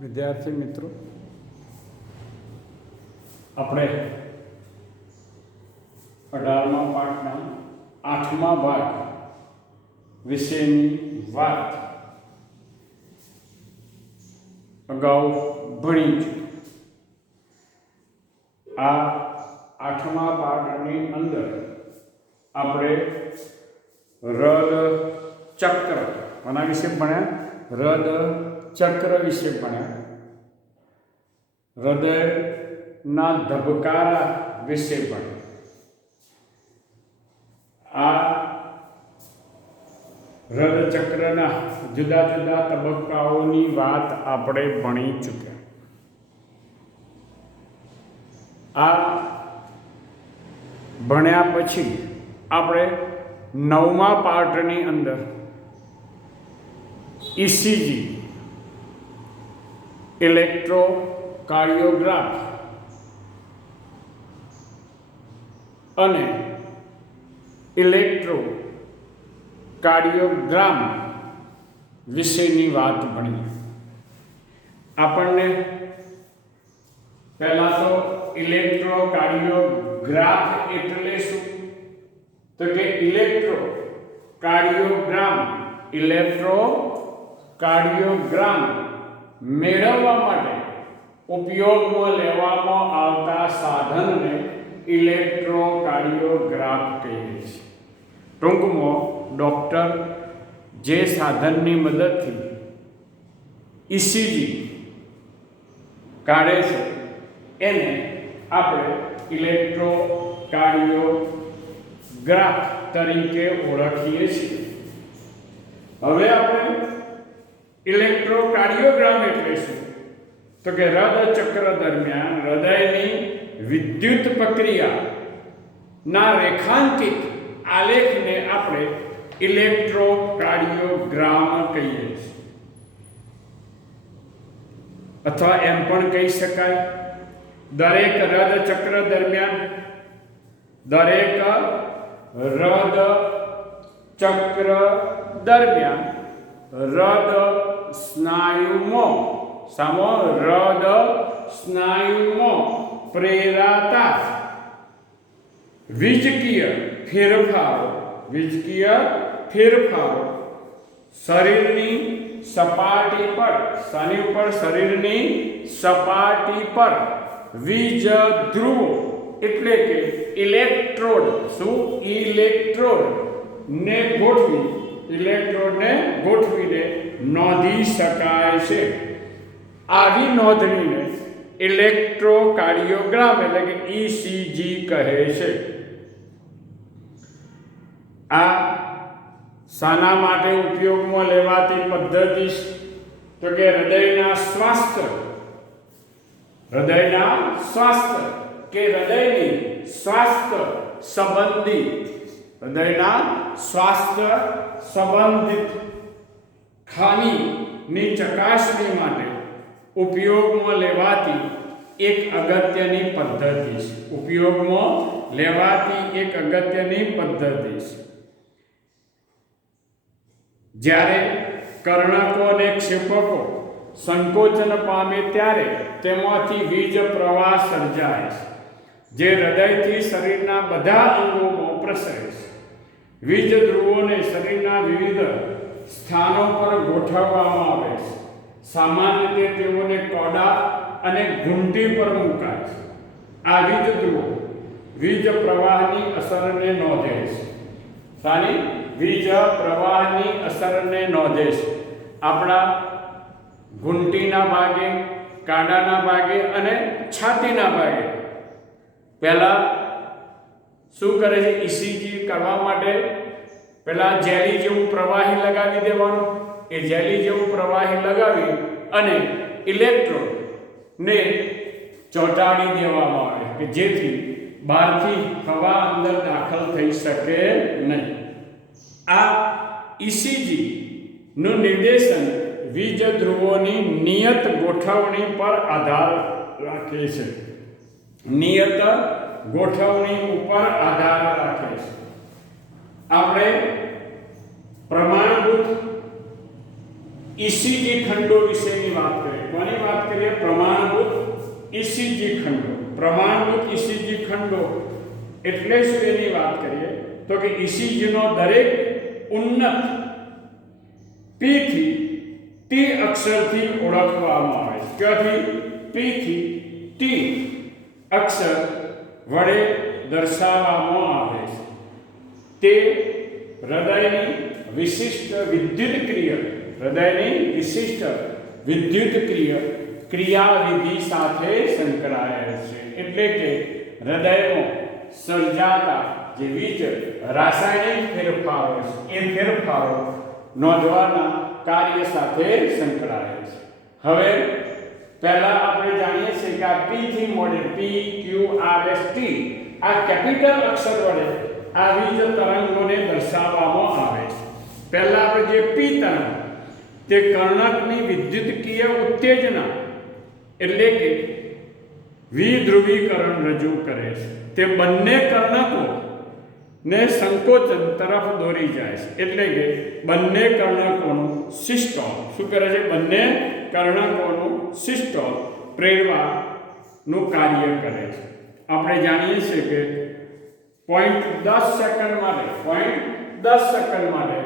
વિદ્યાર્થી મિત્રો, આપણે 18મા પાઠના 8મા ભાગ વિશેની વાત અગાઉ ભણી છે. આ 8મા પાઠની અંદર આપણે હૃદ ચક્ર આના વિશે ભણ્યા. હૃદ ચક્ર વિશે ભણ્યા. હૃદયના ધબકારા વિશે ભણ્યા. આ હૃદ ચક્રના જુદા જુદા તબક્કાઓની વાત આપણે ભણી ચૂક્યા. આ ભણ્યા પછી આપણે 9મા પાઠની અંદર ECG ઇલેક્ટ્રોકાર્ડિયોગ્રાફ અને ઇલેક્ટ્રોકાર્ડિયોગ્રામ વિશેની વાત ભણી. આપણને પહેલા તો ઇલેક્ટ્રોકાર્ડિયોગ્રાફ એટલે શું, તો કે ઇલેક્ટ્રોકાર્ડિયોગ્રામ મેળવવા માટે ઉપયોગમાં લેવામાં આવતા સાધનને ઇલેક્ટ્રોકાર્ડિયોગ્રાફ કહીએ છીએ. ટૂંકમાં ડૉક્ટર જે સાધનની મદદથી ECG કાઢે છે એને આપણે ઇલેક્ટ્રોકાર્ડિયોગ્રાફ તરીકે ઓળખીએ છીએ. હવે આપણે ઇલેક્ટ્રોકાર્ડિયોગ્રામ એટલે શું, તો કે હૃદય ચક્ર દરમિયાન હૃદયની વિદ્યુત પ્રક્રિયાના રેખાંકિત આલેખને આપણે ઇલેક્ટ્રોકાર્ડિયોગ્રામ કહીએ છીએ. અથવા એમ પણ કહી શકાય, દરેક હૃદય ચક્ર દરમિયાન હૃદ સ્નાયુમાં પ્રેરાતા વીજકીય ફેરફારો શરીરની સપાટી પર વીજ ધ્રુવો એટલે કે ઇલેક્ટ્રોડને ગોઠવીને નોંધી શકાય છે. આવી નોંધણીને ઇલેક્ટ્રોકાર્ડિયોગ્રામ એટલે કે ECG કહે છે. આ શાના માટે ઉપયોગમાં લેવાતી પદ્ધતિ, તો કે હૃદયના સ્વાસ્થ્ય કે હૃદયની સ્વાસ્થ્ય સંબંધિત ખામીની ચકાસણી માટે ઉપયોગમાં લેવાતી એક અગત્યની પદ્ધતિ છે. જ્યારે કર્ણકો અને ક્ષેપકો સંકોચન પામે ત્યારે તેમાંથી વીજ પ્રવાહ સર્જાય છે, જે હૃદયથી શરીરના બધા અંગોમાં પ્રસરે છે. વીજ ધ્રુવોને શરીરના વિવિધ સ્થાનો પર ગોઠવવામાં આવે છે. સામાન્ય રીતે તેઓને કોડા અને ઘૂંટી પર મુકાય છે. આ વીજ ધ્રુવો વીજ પ્રવાહની અસરને નોંધે છે. આપણા ઘૂંટીના ભાગે, કાંડાના ભાગે અને છાતીના ભાગે પહેલા શું કરે છે, ECG કરવા માટે પહેલા જેલી જેવું પ્રવાહી લગાવી દેવાનું. એ જેલી જેવું પ્રવાહી લગાવી અને ઇલેક્ટ્રોડને ચોંટાડી દેવામાં આવે કે જેથી બહારથી હવા અંદર દાખલ થઈ શકે નહીં. આ ECG નું નિર્દેશન વીજ ધ્રુવોની નિયત ગોઠવણી પર આધાર રાખે છે. આપણે પ્રમાણભૂત ECG ખંડો વિશેની વાત કરીએ. કોની વાત કે પ્રમાણભૂત ECG ખંડો. પ્રમાણભૂત ECG ખંડો એટલે શું એની વાત કરીએ તો કે ECG નો દરેક ઉન્નત P થી T અક્ષરથી ઓળખવામાં આવે છે. ક્યાંથી? P થી T અક્ષર વડે દર્શાવવામાં આવે છે. તે હૃદયની વિશિષ્ટ વિદ્યુત ક્રિયાવિધિ સાથે સંકળાયેલ છે. એટલે કે હૃદયમાં સર્જાતા જે રાસાયણિક ફેરફારો છે એ ફેરફારો નોંધવાના કાર્ય સાથે સંકળાયેલ છે. હવે પહેલા આપણે જાણીએ છીએ કે આ P થી model P Q R S T આ કેપિટલ અક્ષર વડે આ વીજ તરંગોને દર્શાવવામાં આવે છે. પહેલા આપણે જે P તરંગ તે કર્ણકની વિદ્યુતકીય ઉત્તેજના એટલે કે વિધ્રુવીકરણ રજૂ કરે છે. તે બંને કર્ણકો ને સંકોચન તરફ દોરી જાય છે. એટલે કે બંને કર્ણકોનું સિસ્ટોલ શું કરે છે? બંને કર્ણકોનું સિસ્ટોલ પ્રેરવાનું કાર્ય કરે છે. આપણે જાણીએ છીએ કે 0.10 સેકન્ડ માટે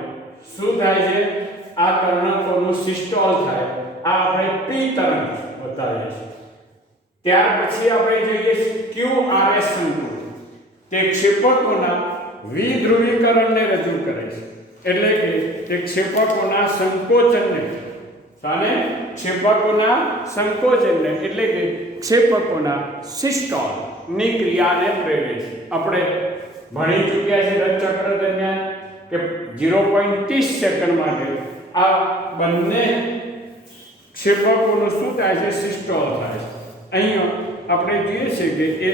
શું થાય છે? આ કર્ણકોનું સિસ્ટોલ થાય. આ આપણે P તરંગ બતાવીએ છીએ. ત્યાર પછી આપણે જોઈએ QRS શંકુ. તે ક્ષેપકોના વિધ્રુવીકરણને રજૂ કરે છે. એટલે કે તે ક્ષેપકોના સંકોચનને એટલે કે ક્ષેપકોના સિસ્ટોલ ની ક્રિયાને પ્રેરે છે. આપણે ભણી ચૂક્યા છે રથચક્ર દરમિયાન કે 0.30 સેકન્ડ માટે આ બંને ક્ષેપકોનું શું થાય છે? સિસ્ટોલ થાય છે. અહીંયા આપણે જોઈએ છીએ કે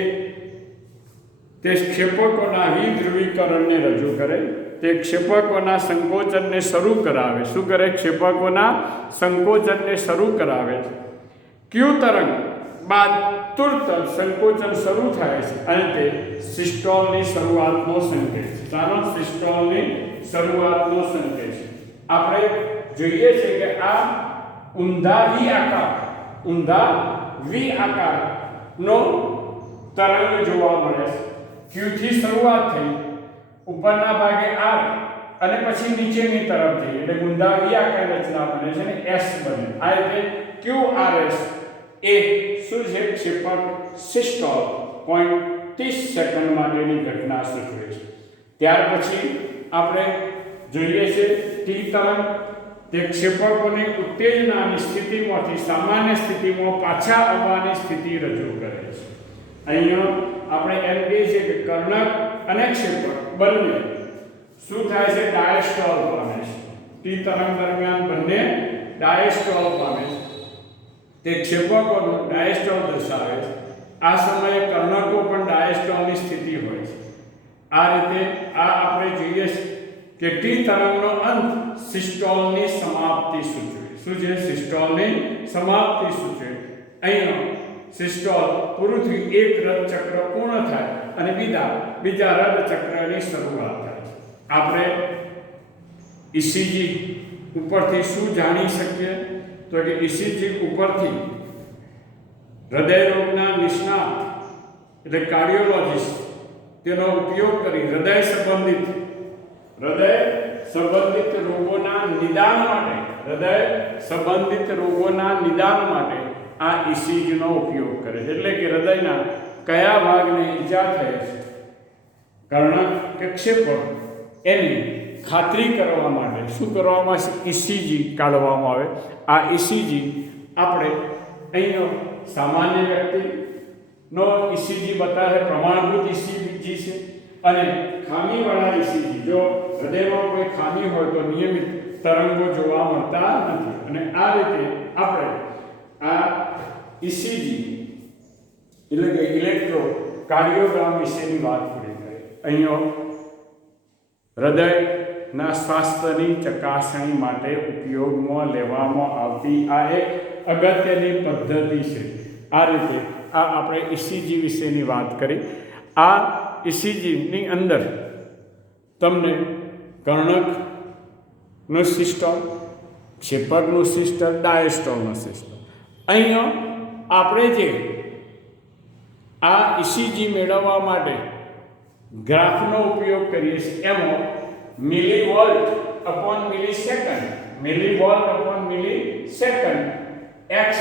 તે ક્ષેપકોના વિધ્રુવીકરણને રજૂ કરે. તે ક્ષેપકોના સંકોચનને શરૂ કરાવે. શું કરે? ક્ષેપકોના સંકોચનને શરૂ કરાવે. Q તરંગ બાદ તુરત સંકોચન શરૂ થાય છે અને તે સિસ્ટોલની શરૂઆતનો સંકેત છે. સિસ્ટોલની શરૂઆતનો સંકેત છે. આપણે જોઈએ છે કે આ ઊંધા વી આકારનો તરંગ જોવા મળે છે. Q થી શરૂઆત થઈ, ઉપરના ભાગે R અને પછી નીચેની તરફ જઈએ એટલે ઊંધા વી આકાર રચના બને છે ને S બને. આ રીતે QRS એ શું છે? ક્ષેપક સિસ્ટોલ 0.30 સેકન્ડ માટેની ઘટના સૂચવે છે. ત્યાર પછી આપણે જોઈએ છે T તરંગ. તે ક્ષેપકોની ઉત્તેજનાની સ્થિતિમાંથી સામાન્ય સ્થિતિમાં પાછા આવવાની સ્થિતિ રજૂ કરે છે. અહીંયા આપણે એમ કહીએ છીએ કે કર્ણક અને ક્ષેપક બંને શું થાય છે? ડાયસ્ટોલ પામે છે. T તરંગ દરમિયાન બંને ડાયસ્ટોલ પામે છે. તે ક્ષેપકોનું ડાયસ્ટોલ દર્શાવે છે. આ સમયે કર્ણકો પણ ડાયસ્ટોલની સ્થિતિ હોય છે. આ રીતે આપણે જોઈએ કે T તરંગનો અંત સિસ્ટોલની સમાપ્તિ સૂચવે. શું છે? સિસ્ટોલની સમાપ્તિ સૂચવે. અહીંયા સિસ્ટોલ પૂરું થયું, એક રથ ચક્ર પૂર્ણ થાય અને બીજા રથ ચક્રની શરૂઆત થાય છે. આપણે ECG ઉપરથી શું જાણી શકીએ? તો કે ECG ઉપરથી હૃદયરોગના નિષ્ણાત એટલે કાર્ડિયોલોજિસ્ટ તેનો ઉપયોગ કરી હૃદય સંબંધિત રોગોના નિદાન માટે આ ECG નો ઉપયોગ કરે છે. એટલે કે હૃદયના કયા ભાગને ઈજા થઈ છે, કર્ણક કે ક્ષેપક, એની ખાતરી કરવા માટે શું કરવામાં આવે? ECG કાઢવામાં આવે. આ ECG આપણે અહીંયા સામાન્ય વ્યક્તિનો ECG બતાવે, પ્રમાણભૂત ECG છે. અને ખામીવાળા ECG, જો હૃદયમાં કોઈ ખામી હોય તો નિયમિત તરંગો જોવા મળતા નથી. અને આ રીતે આપણે આ ECG એટલે કે ઇલેક્ટ્રોકાર્ડિયોગ્રામ વિશેની વાત પૂરી કરી. અહીંયા હૃદયના સ્વાસ્થ્યની ચકાસણી માટે ઉપયોગમાં લેવામાં આવતી આ એક અગત્યની પદ્ધતિ છે. આ રીતે આપણે ECG વિશેની વાત કરી. આ ECG ની અંદર તમને કર્ણકનું સિસ્ટમ, ક્ષેપકનું સિસ્ટમ, ડાયસ્ટોલનું સિસ્ટમ. અહીંયા આપણે જે આ ECG મેળવવા માટે ગ્રાફનો ઉપયોગ કરીએ છીએ એમાં millivolt upon millisecond, millivolt upon millisecond x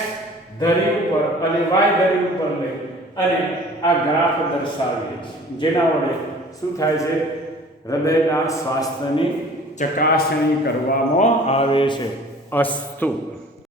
ધરી ઉપર અને y ધરી ઉપર લઈ અને આ ગ્રાફ દર્શાવીએ છીએ, જેના વડે શું થાય છે? હૃદયના સ્વાસ્થ્યની ચકાસણી કરવામાં આવે છે. અસ્તુ.